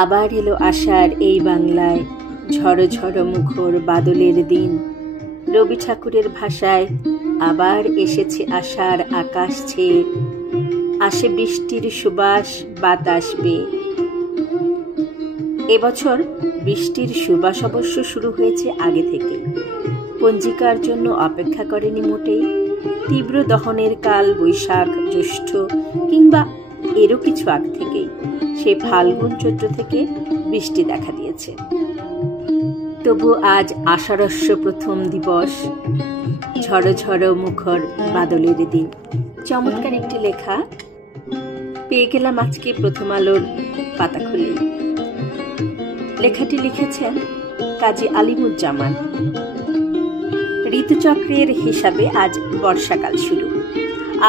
আবার এলো আষাঢ় এই বাংলায়, ঝড়ো ঝড়ো মুখর বাদলের দিন। রবি ঠাকুরের ভাষায় আবার এসেছে আষাঢ় আকাশ ছেয়ে, আসে বৃষ্টির সুবাস বাতাস বেয়ে। এবছর বৃষ্টির সুবাস অবশ্য শুরু হয়েছে আগে থেকে, পঞ্জিকার জন্য অপেক্ষা করেনি মোটেই। তীব্র দহনের কাল বৈশাখ জ্যৈষ্ঠ কিংবা এরও কিছু আগ থেকেই, সেই ফাল্গুন চৈত্র থেকে বৃষ্টি দেখা দিয়েছে। তবু আজ আষাঢ়স্য প্রথম দিবস, ঝড়ো ঝড়ো মুখর বাদলের দিন। চমৎকার একটি লেখা পেয়ে গেলাম আজকে প্রথম আলোর পাতা খুলে। লেখাটি লিখেছেন কাজী আলিমুজ্জামান। ঋতুচক্রের হিসাবে আজ বর্ষাকাল শুরু।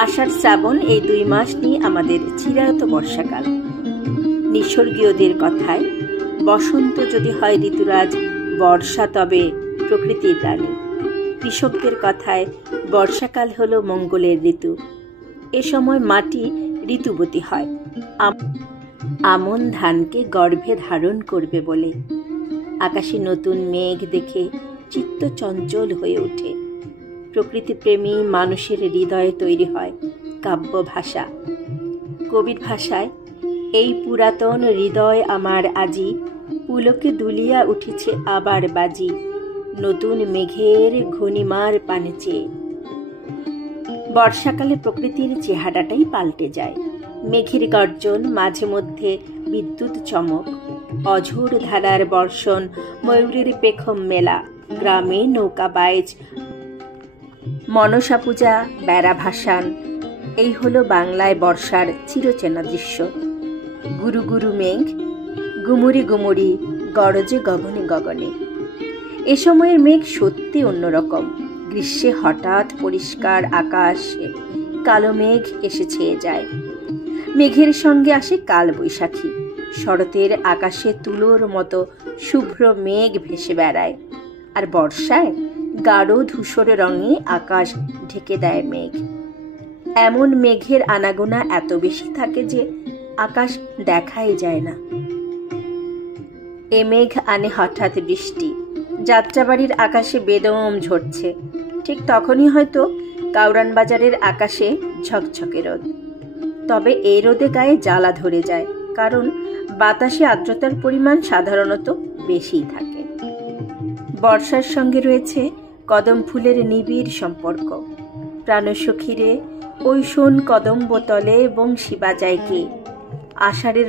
আষাঢ় শ্রাবণ এই 2 মাস নিয়ে আমাদের চিরায়ত বর্ষাকাল। নিসর্গীয়দের কথায় বসন্ত যদি হয় ঋতুরাজ, বর্ষা তবে প্রকৃতির রানী। কৃষকদের কথায় বর্ষাকাল হলো মঙ্গলের ঋতু। এ সময় মাটি ঋতুবতী হয়, আমন ধানকে গর্ভে ধারণ করবে বলে। আকাশে নতুন মেঘ দেখে চিত্ত চঞ্চল হয়ে ওঠে। প্রকৃতিপ্রেমী মানুষের হৃদয়ে তৈরি হয় কাব্য ভাষা। কবির ভাষায়, এই পুরাতন হৃদয় আমার আজি, পুলকে দুলিয়া উঠেছে আবার বাজি, নতুন মেঘের ঘূর্ণিমার পানে চেয়ে। বর্ষাকালে প্রকৃতির চেহারাটাই পাল্টে যায়। মেঘের গর্জন, মাঝে মধ্যে বিদ্যুৎ চমক, অঝোর ধারার বর্ষণ, ময়ূরের পেখম মেলা, গ্রামে নৌকা বাইচ, মনসা পূজা, বেড়া ভাসান। এই হলো বাংলায় বর্ষার চিরচেনা দৃশ্য। গুরু গুরু মেঘ, গুমুরি গুমুরি গরজে গগনে গগনে। এ সময়ের মেঘ সত্যি অন্যরকম। গ্রীষ্মে হঠাৎ পরিষ্কার আকাশে কালো মেঘ এসে ছেয়ে যায়। মেঘের সঙ্গে আসে কাল বৈশাখী। শরতের আকাশে তুলোর মতো শুভ্র মেঘ ভেসে বেড়ায়। আর বর্ষায় গাঢ় ধূসর রঙে আকাশ ঢেকে দেয় মেঘ। এমন মেঘের আনাগোনা এত বেশি থাকে যে আকাশ দেখাই যায় না। এ মেঘ আনে হঠাৎ বৃষ্টি। যাত্রাবাড়ির আকাশে বেদম ঝরছে। ঠিক তখনই হয়তো কাউরান বাজারের আকাশে ঝকঝকে রোদ। তবে এই রোদে গায়ে জ্বালা ধরে যায়, কারণ বাতাসে আর্দ্রতার পরিমাণ সাধারণত বেশিই থাকে। বর্ষার সঙ্গে রয়েছে কদম ফুলের নিবিড় সম্পর্ক। প্রাণসখীরে ওই শোন কদম্ব তলে বংশী বাজায় কে। আষাঢ়ের